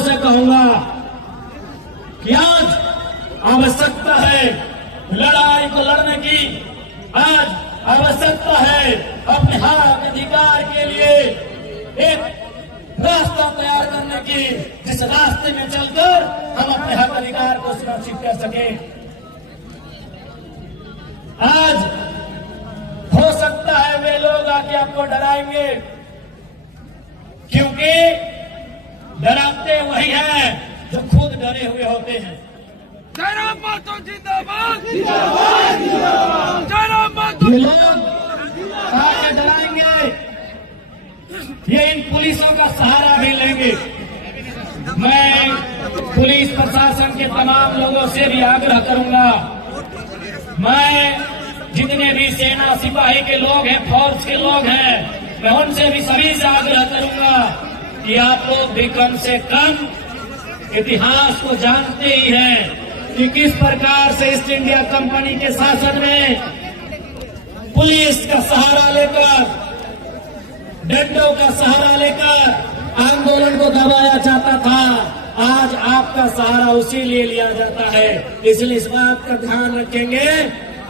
से कहूंगा कि आज आवश्यकता है लड़ाई को लड़ने की, आज आवश्यकता है अपने हक अधिकार के लिए एक रास्ता तैयार करने की, जिस रास्ते में चलकर हम अपने हक अधिकार को सुरक्षित कर सके। आज हो सकता है वे लोग आके आपको डराएंगे, क्योंकि डराते वही हैं जो खुद डरे हुए होते हैं। जयराम मातो जिंदाबाद, जिंदाबाद, जिंदाबाद। जयराम मातो ये लोग आके डराएंगे, ये इन पुलिसों का सहारा भी लेंगे। मैं पुलिस प्रशासन के तमाम लोगों से भी आग्रह करूंगा, मैं जितने भी सेना सिपाही के लोग हैं, फौज के लोग हैं, मैं उनसे भी सभी से आग्रह करूंगा कि आप लोग भी कम से कम इतिहास को जानते ही हैं कि किस प्रकार से ईस्ट इंडिया कंपनी के शासन में पुलिस का सहारा लेकर, डंडों का सहारा लेकर आंदोलन को दबाया जाता था। आज आपका सहारा उसी लिए लिया जाता है। इसलिए इस बात का ध्यान रखेंगे,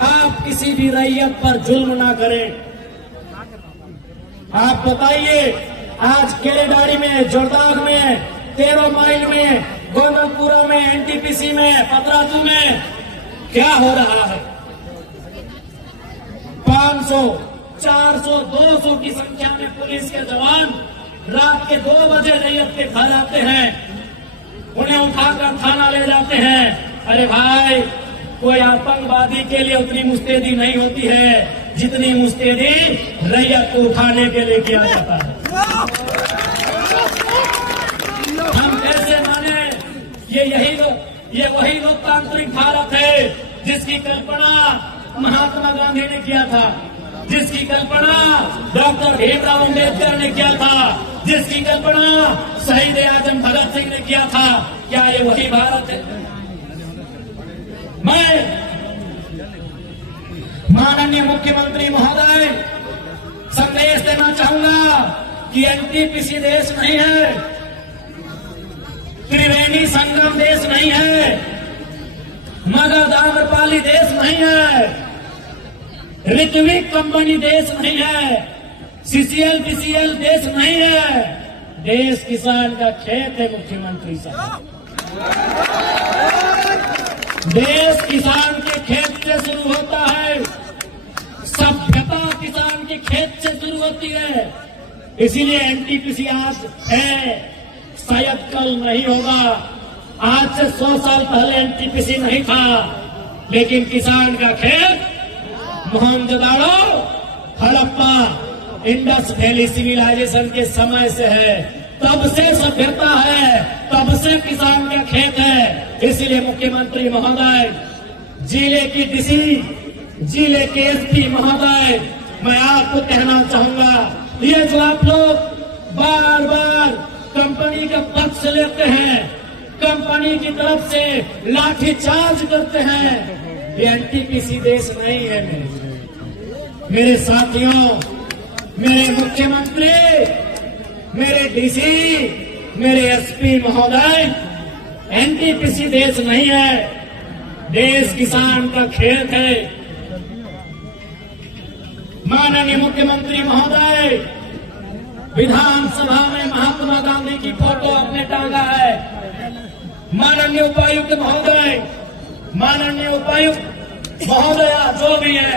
आप किसी भी रैयत पर जुल्म ना करें। आप बताइए, आज केरेडारी में, जोरदाग में, 13 माइल में, गोंदलपुरा में, एनटीपीसी में, पतरातू में क्या हो रहा है? 500, 400, 200 की संख्या में पुलिस के जवान रात के 2 बजे रैयत के घर आते हैं, उन्हें उठाकर थाना ले जाते हैं। अरे भाई, कोई आतंकवादी के लिए उतनी मुस्तैदी नहीं होती है जितनी मुस्तैदी रैयत को उठाने के लिए किया जाता है। हम कैसे माने? ये वही लोकतांत्रिक भारत है जिसकी कल्पना महात्मा गांधी ने किया था, जिसकी कल्पना डॉक्टर भीमराव अम्बेडकर ने किया था, जिसकी कल्पना शहीद आजम भगत सिंह ने किया था। क्या ये वही भारत है? मैं माननीय मुख्यमंत्री महोदय संदेश देना चाहूंगा कि एनटीपीसी देश नहीं है, त्रिवेणी संगम देश नहीं है, मगध आम्रपाली देश नहीं है, ऋत्विक कंपनी देश नहीं है, सीसीएल बीसीएल देश नहीं है। देश किसान का खेत है मुख्यमंत्री साहब। देश किसान के खेत से शुरू होता है, सभ्यता किसान के खेत से शुरू होती है। इसीलिए एनटीपीसी आज है, शायद कल नहीं होगा। आज से 100 साल पहले एनटीपीसी नहीं था, लेकिन किसान का खेत Mohenjodaro, Harappa, Indus valley civilisation के समय से है। तब से सभ्यता है, तब से किसान का खेत है। इसलिए मुख्यमंत्री महोदय, जिले की डीसी, जिले के एसपी महोदय, मैं आपको कहना चाहूंगा, ये जो आप लोग बार बार कंपनी का पक्ष लेते हैं, कंपनी की तरफ से लाठीचार्ज करते हैं, ये एनटीपीसी देश नहीं है। मेरे साथियों, मेरे मुख्यमंत्री, मेरे डीसी, मेरे एसपी महोदय, एनटीपीसी देश नहीं है, देश किसान का खेत है। माननीय मुख्यमंत्री महोदय विधानसभा में महात्मा गांधी की फोटो आपने टांगा है। माननीय उपायुक्त महोदय, माननीय उपायुक्त महोदया जो भी है,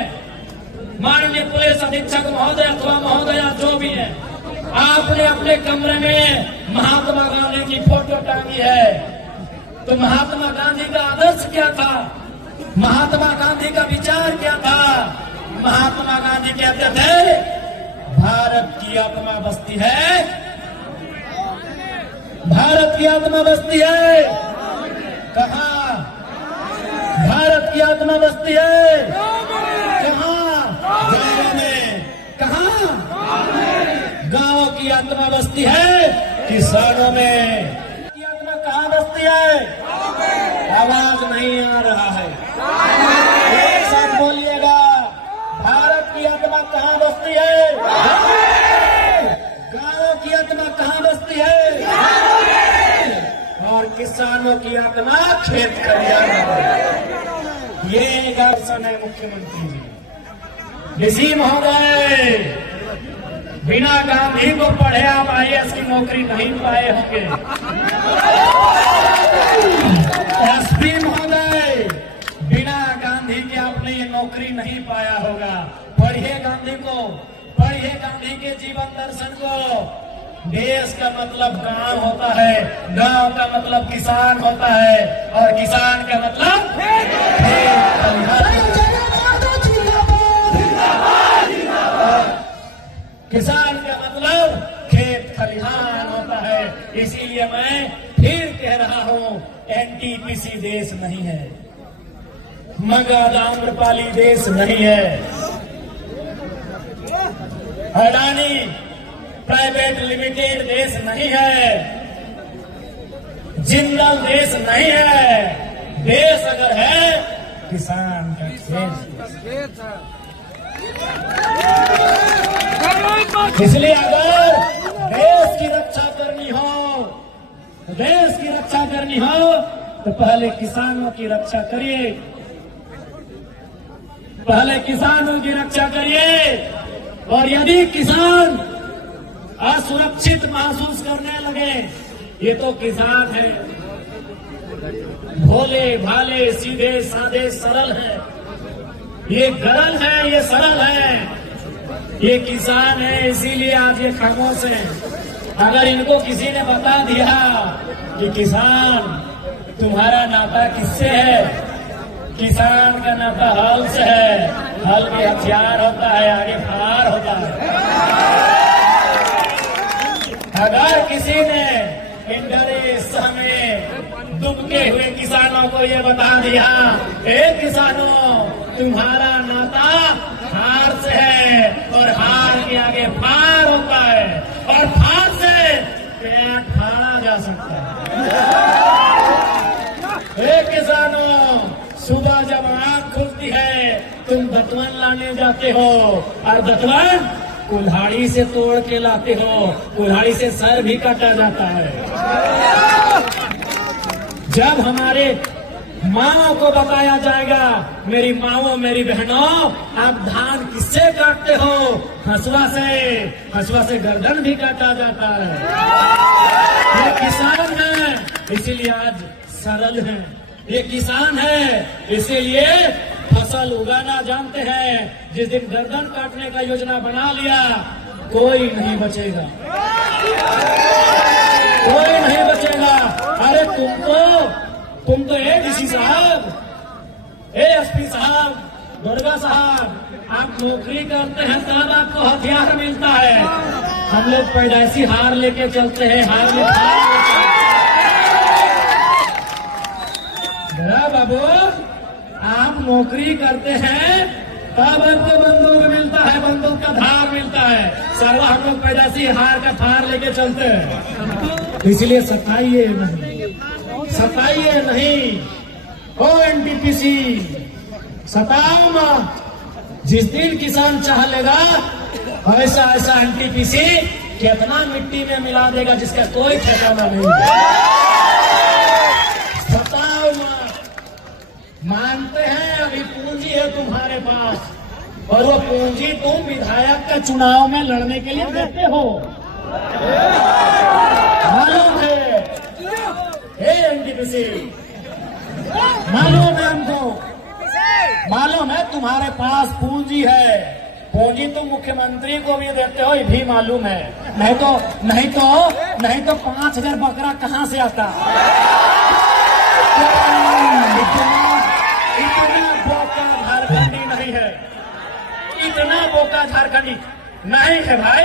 माननीय पुलिस अधीक्षक महोदय अथवा महोदया जो भी है, आपने अपने कमरे में महात्मा गांधी की फोटो टांगी है। तो महात्मा गांधी का आदर्श क्या था? महात्मा गांधी का विचार क्या था? महात्मा गांधी कहते थे, भारत की आत्मा बसती है, भारत की आत्मा बसती है। कहाँ? भारत की आत्मा बसती है कहाँ? गाँव में। कहाँ? गाँव की आत्मा बसती है किसानों में। की आत्मा कहाँ बसती है? आवाज नहीं आ रहा है, एक साथ बोलिएगा। भारत की आत्मा कहाँ बसती है? गाँव की आत्मा कहाँ बसती है? किसानों की आत्मा खेत खलिहान। ये दर्शन है मुख्यमंत्री जी। डीसी महोदय, बिना गांधी को पढ़े आप IAS की नौकरी नहीं पाए होंगे। SP महोदय, बिना गांधी के आपने ये नौकरी नहीं पाया होगा। पढ़िए गांधी को, पढ़िए गांधी के जीवन दर्शन को। देश का मतलब गांव होता है, गांव का मतलब किसान होता है, और किसान का मतलब खेत खलिहान। किसान का मतलब खेत खलिहान होता है। इसीलिए मैं फिर कह रहा हूं, NTPC देश नहीं है, मगध आम्रपाली देश नहीं है, अडानी प्राइवेट लिमिटेड देश नहीं है, जिंदल देश नहीं है। देश अगर है किसान का खेत। इसलिए अगर देश की रक्षा करनी हो, देश की रक्षा करनी हो तो पहले किसानों की रक्षा करिए, पहले किसानों की रक्षा करिए। और यदि किसान असुरक्षित महसूस करने लगे, ये तो किसान है, भोले भाले सीधे साधे सरल है, ये गरल है, ये सरल है, ये किसान है, इसीलिए आज ये खामोश है। अगर इनको किसी ने बता दिया कि किसान तुम्हारा नाता किससे है, किसान का नाता हल से है, हल के हथियार होता है, आगे फार होता है। अगर किसी ने इन डरे सहमे दुबके हुए किसानों को ये बता दिया, किसानों तुम्हारा नाता हार से है, और हार के आगे फार होता है, और फार से पेट फाड़ा जा सकता है। किसानों, सुबह जब आंख खुलती है तुम दतवन लाने जाते हो, और दतवन कुल्हाड़ी से तोड़ के लाते हो, कुल्हाड़ी से सर भी काटा जाता है। जब हमारे माओ को बताया जाएगा, मेरी माओ मेरी बहनों, आप धान किससे काटते हो, हंसुआ से, हंसुआ से गर्दन भी काटा जाता है। ये किसान है इसीलिए आज सरल है, ये किसान है इसीलिए फसल उगाना जानते हैं। जिस दिन गर्दन काटने का योजना बना लिया, कोई नहीं बचेगा, कोई नहीं बचेगा। अरे तुम तो डीसी साहब, SP साहब, दुर्गा साहब, आप नौकरी करते हैं तब आपको हथियार मिलता है। हम लोग पैदाइशी हार लेके चलते हैं, हार में बाबू, आप नौकरी करते हैं तब आपको बंदूक मिलता है, बंदूक का धार मिलता है। सर्वा हम लोग पैदाइशी हार का थार लेके चलते हैं। इसलिए सताइए नहीं, सताइए नहीं, ओ NTPC, सताओ मत। जिस दिन किसान चाह लेगा, ऐसा ऐसा NTPC कितना मिट्टी में मिला देगा जिसका कोई ठिकाना नहीं है। सताओ मत। मानते हैं अभी पूंजी है तुम्हारे पास, और वो पूंजी तुम विधायक का चुनाव में लड़ने के लिए देते हो, मालूम है। NTPC, मालूम है हमको, मालूम है तुम्हारे पास पूंजी है। पूंजी तुम मुख्यमंत्री को भी देते हो, ये भी मालूम है। नहीं तो 5,000 बकरा कहाँ से आता। इतना बोका झारखंडी नहीं है, इतना बोका झारखंडी नहीं है भाई।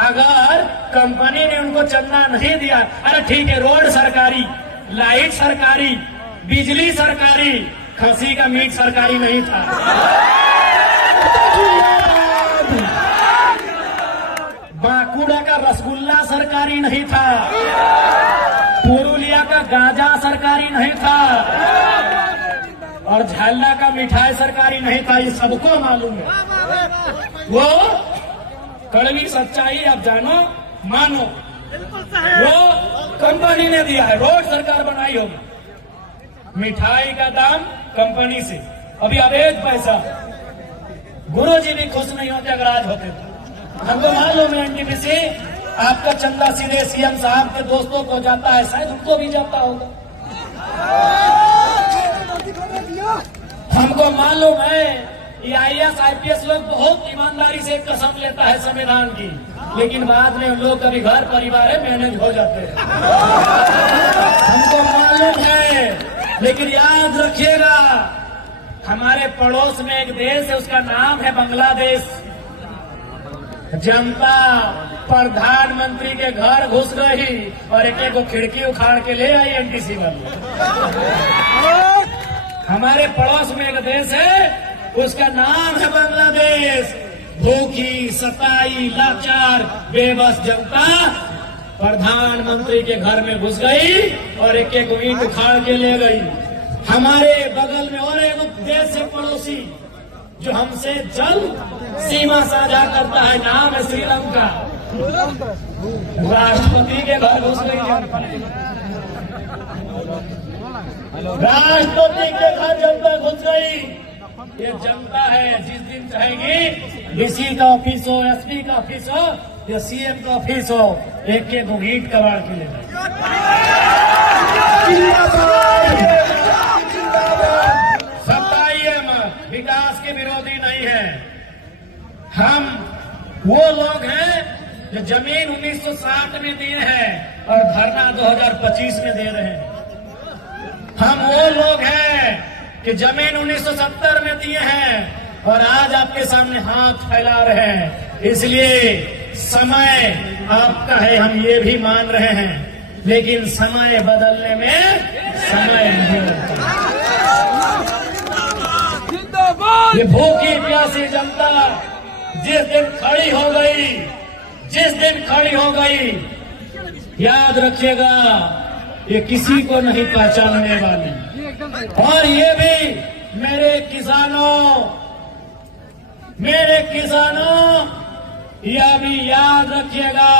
अगर कंपनी ने उनको चंदा नहीं दिया, अरे ठीक है, रोड सरकारी, लाइट सरकारी, बिजली सरकारी, खसी का मीट सरकारी नहीं था। बांकुड़ा का रसगुल्ला सरकारी नहीं था, पुरुलिया का गांजा सरकारी नहीं था, और झालना का मिठाई सरकारी नहीं था। ये सबको मालूम है। वो कड़वी सच्चाई आप जानो, मानो, वो कंपनी ने दिया है, रोड सरकार बनाई होगी। मिठाई का दाम कंपनी से, अभी अवैध पैसा। गुरुजी भी खुश नहीं होते अगर आज होते तो। हमको मालूम है एनटीपीसी आपका चंदा सीधे सीएम साहब के दोस्तों को जाता है, शायद उनको भी जाता होगा। हमको मालूम है ये IAS IPS लोग बहुत ईमानदारी से कसम लेता है संविधान की, लेकिन बाद में हम लोग कभी घर परिवार है मैनेज हो जाते हैं, हमको मालूम है। लेकिन याद रखिएगा, हमारे पड़ोस में एक देश है, उसका नाम है बांग्लादेश। जनता प्रधानमंत्री के घर घुस गई और एक को खिड़की उखाड़ के ले आई एनटीसी वाले। हमारे पड़ोस में एक देश है, उसका नाम है बांग्लादेश। भूखी, सताई, लाचार, बेबस जनता प्रधानमंत्री के घर में घुस गई और एक ईंट उखाड़ के ले गई। हमारे बगल में और एक देश है पड़ोसी जो हमसे जल सीमा साझा करता है, नाम है श्रीलंका। राष्ट्रपति के घर घुस गई, राष्ट्रपति के घर जनता घुस गई। ये जनता है, जिस दिन चाहेगी डीसी का ऑफिस हो, एसपी का ऑफिस हो या सीएम का ऑफिस हो, एक ईंट कबाड़ के ले जाए। सताइए मत, विकास के विरोधी नहीं है हम। वो लोग हैं जो जमीन 1960 में दिए हैं और धरना 2025 में दे रहे हैं। हम वो लोग हैं कि जमीन 1970 में दिए हैं और आज आपके सामने हाथ फैला रहे हैं। इसलिए समय आपका है, हम ये भी मान रहे हैं, लेकिन समय बदलने में समय नहीं लगता। ये भूखी प्यासी जनता जिस दिन खड़ी हो गई, जिस दिन खड़ी हो गई, याद रखिएगा ये किसी को नहीं पहचानने वाली। और ये भी मेरे किसानों यह भी याद रखिएगा,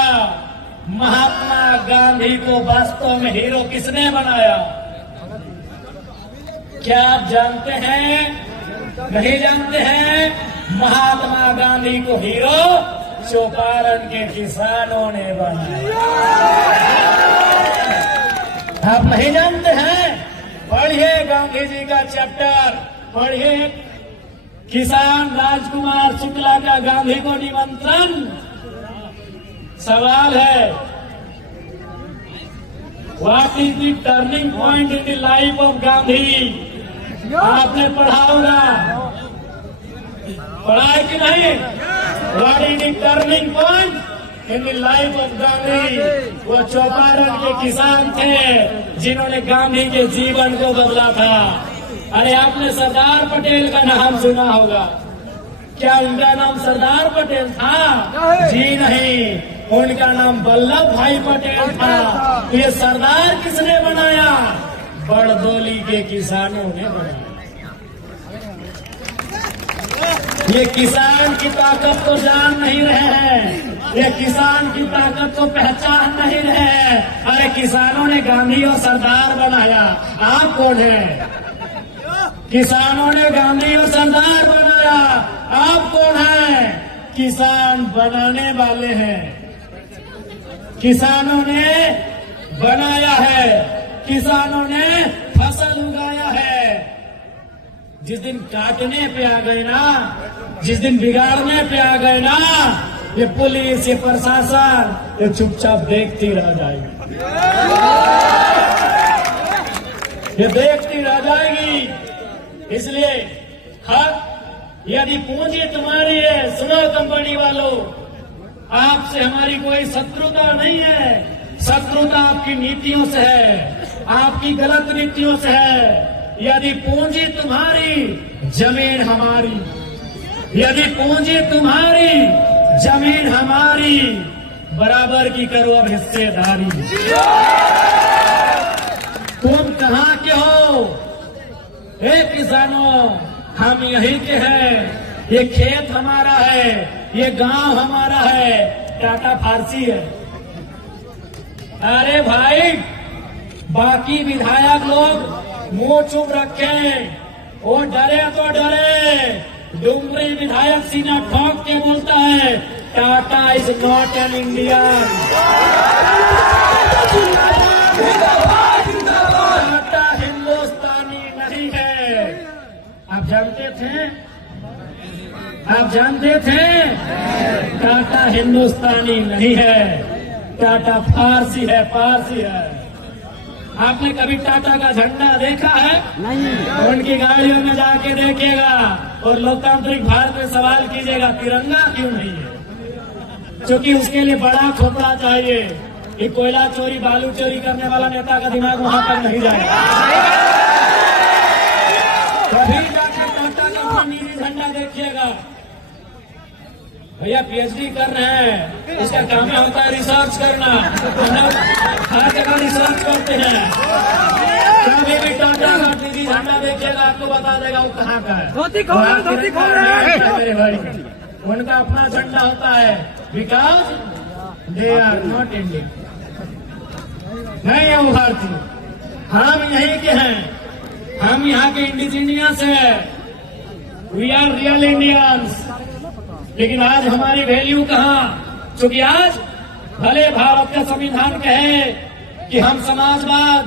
महात्मा गांधी को वास्तव में हीरो किसने बनाया? क्या आप जानते हैं? नहीं जानते हैं? महात्मा गांधी को हीरो चौपारण के किसानों ने बनाया। आप नहीं जानते हैं? पढ़िए गांधी जी का चैप्टर, पढ़िए किसान राजकुमार शुक्ला का गांधी को निमंत्रण। सवाल है, what is the turning point in the life of Gandhi? आपने पढ़ा होगा, पढ़ा है कि नहीं? What is the turning point in the life of Gandhi? वो चौपारण के किसान थे जिन्होंने गांधी के जीवन को बदला था। अरे आपने सरदार पटेल का नाम सुना होगा, क्या उनका नाम सरदार पटेल था? जी नहीं, उनका नाम वल्लभ भाई पटेल था। ये सरदार किसने बनाया? बड़दोली के किसानों ने बनाया। ये किसान की ताकत को जान नहीं रहे हैं, ये किसान की ताकत को पहचान नहीं रहे हैं। अरे किसानों ने गांधी और सरदार बनाया, आप कौन है? किसानों ने गांधी और सरदार बनाया, आप कौन है? किसान बनाने वाले हैं। किसानों ने बनाया है, किसानों ने फसल उगाया है। जिस दिन काटने पे आ गए ना, जिस दिन बिगाड़ने पे आ गए ना, ये पुलिस, ये प्रशासन, ये चुपचाप देखती रह जाएगी, ये देखती रह जाएगी। इसलिए यदि पूंजी तुम्हारी है, सुनो कंपनी वालों, आपसे हमारी कोई शत्रुता नहीं है। शत्रुता आपकी नीतियों से है, आपकी गलत नीतियों से है। यदि पूंजी तुम्हारी, जमीन हमारी। यदि पूंजी तुम्हारी, जमीन हमारी, बराबर की करो अब हिस्सेदारी। तुम कहाँ के हो? किसानों, हम यहीं के हैं। ये खेत हमारा है, ये गांव हमारा है। टाटा फारसी है, अरे भाई, बाकी विधायक लोग मुंह चुप रखे, वो डरे तो डरे। डुमरी विधायक सीना ठोक के बोलता है, Tata is not an Indian. Tata हिंदुस्तानी नहीं है। आप जानते थे? आप जानते थे? टाटा हिंदुस्तानी नहीं है, टाटा फारसी है, पारसी है। आपने कभी टाटा का झंडा देखा है? नहीं। उनकी गाड़ियों में जाके देखिएगा और लोकतांत्रिक भारत में सवाल कीजिएगा, तिरंगा क्यों नहीं है? क्योंकि उसके लिए बड़ा खोपड़ा चाहिए। ये कोयला चोरी, बालू चोरी करने वाला नेता का दिमाग वहां तक नहीं जाएगा। कभी जाके टाटा का नीली झंडा देखिएगा। भैया पीएचडी कर रहे हैं, उसका काम होता है रिसर्च करना। हर जगह रिसर्च करते हैं। कभी भी टाटा का नीली झंडा देखिएगा, आपको बता देगा वो कहाँ का है। धोती खोल मेरे भाई, उनका अपना झंडा होता है, because they are not Indian. नहीं है वो भारतीय, हम यहीं के हैं, हम यहाँ के इंडिजिनियस हैं। We are real Indians. लेकिन आज हमारी वैल्यू कहाँ? क्योंकि आज भले भारत का संविधान कहे कि हम समाजवाद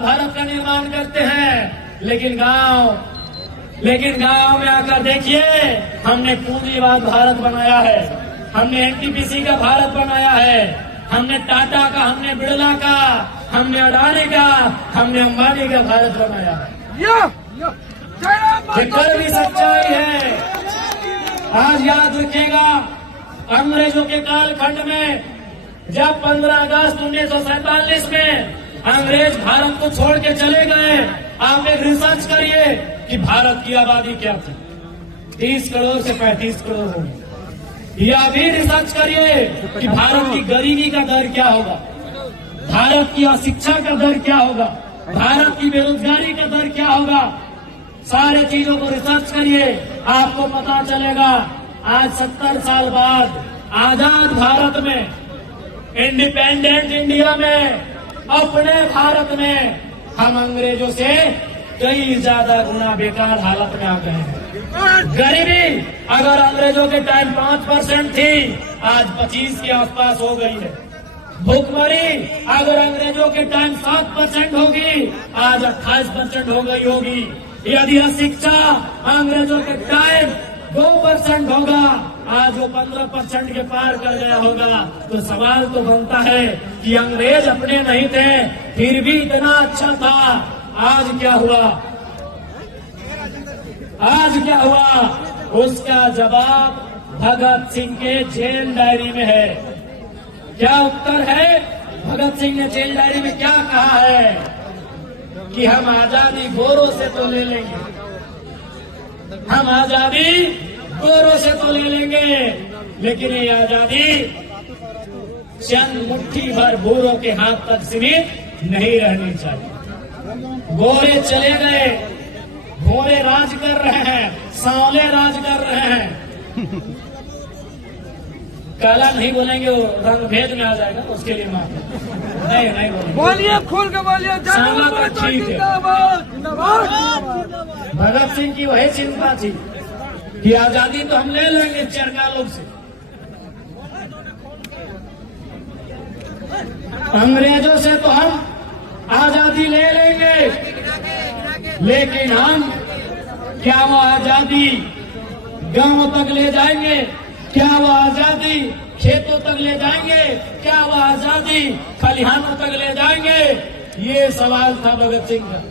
भारत का निर्माण करते हैं, लेकिन गांव में आकर देखिए, हमने पूंजीवाद भारत बनाया है, हमने एनटीपीसी का भारत बनाया है, हमने टाटा का, हमने बिड़ला का, हमने अडानी का, हमने अंबानी का भारत बनाया है। ये कड़वी सच्चाई है। आज याद रखिएगा, अंग्रेजों के कालखंड में जब 15 अगस्त 1947 में अंग्रेज भारत को छोड़ के चले गए, आप एक रिसर्च करिए कि भारत की आबादी क्या थी। 30 करोड़ से 35 करोड़ होगी। या भी रिसर्च करिए कि भारत की गरीबी का दर क्या होगा, भारत की अशिक्षा का दर क्या होगा, भारत की बेरोजगारी का दर क्या होगा। सारे चीजों को रिसर्च करिए, आपको पता चलेगा। आज 70 साल बाद आजाद भारत में, इंडिपेंडेंट इंडिया में, अपने भारत में हम अंग्रेजों से कई ज्यादा गुना बेकार हालत में आ गए हैं। गरीबी अगर अंग्रेजों के टाइम 5% थी, आज 25 के आसपास हो गई है। भूखमरी अगर अंग्रेजों के टाइम 7% होगी, आज 28% हो गई होगी। यदि शिक्षा अंग्रेजों के टाइम 2% होगा, आज वो 15% के पार कर गया होगा। तो सवाल तो बनता है कि अंग्रेज अपने नहीं थे, फिर भी इतना अच्छा था। आज क्या हुआ? आज क्या हुआ? उसका जवाब भगत सिंह के जेल डायरी में है। क्या उत्तर है? भगत सिंह ने जेल डायरी में क्या कहा है कि हम आजादी गोरों से तो ले लेंगे, हम आजादी गोरों से तो ले लेंगे, लेकिन ये आजादी चंद मुट्ठी भर भूरों के हाथ तक सीमित नहीं रहनी चाहिए। गोरे चले गए, गोरे राज कर रहे हैं, सांवले राज कर रहे हैं। काला नहीं बोलेंगे, वो रंग भेद में आ जाएगा, उसके लिए माफी नहीं बोलेंगे। बोलिए, खोल के बोलिए। सांवला तो ठीक है। भगत सिंह की वही चिंता थी कि आजादी तो हम ले लेंगे चरका लोग से, अंग्रेजों से तो हम आजादी ले लेंगे, लेकिन हम क्या वो आजादी गांवों तक ले जाएंगे? क्या वो आजादी खेतों तक ले जाएंगे? क्या वो आजादी खलिहानों तक ले जाएंगे? ये सवाल था भगत सिंह का।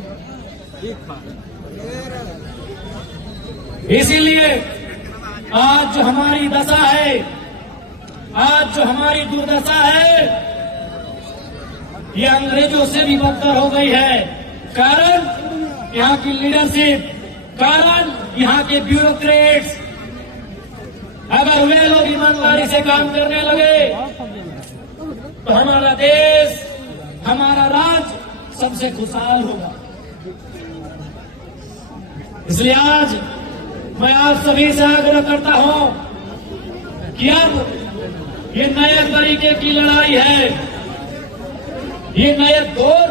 इसीलिए आज जो हमारी दशा है, आज जो हमारी दुर्दशा है, ये अंग्रेजों से भी बदतर हो गई है। कारण यहाँ की लीडरशिप, कारण यहाँ के ब्यूरोक्रेट्स। अगर वे लोग ईमानदारी से काम करने लगे तो हमारा देश, हमारा राज्य सबसे खुशहाल होगा। इसलिए आज मैं आप सभी से आग्रह करता हूं कि अब ये नए तरीके की लड़ाई है। ये नए दौर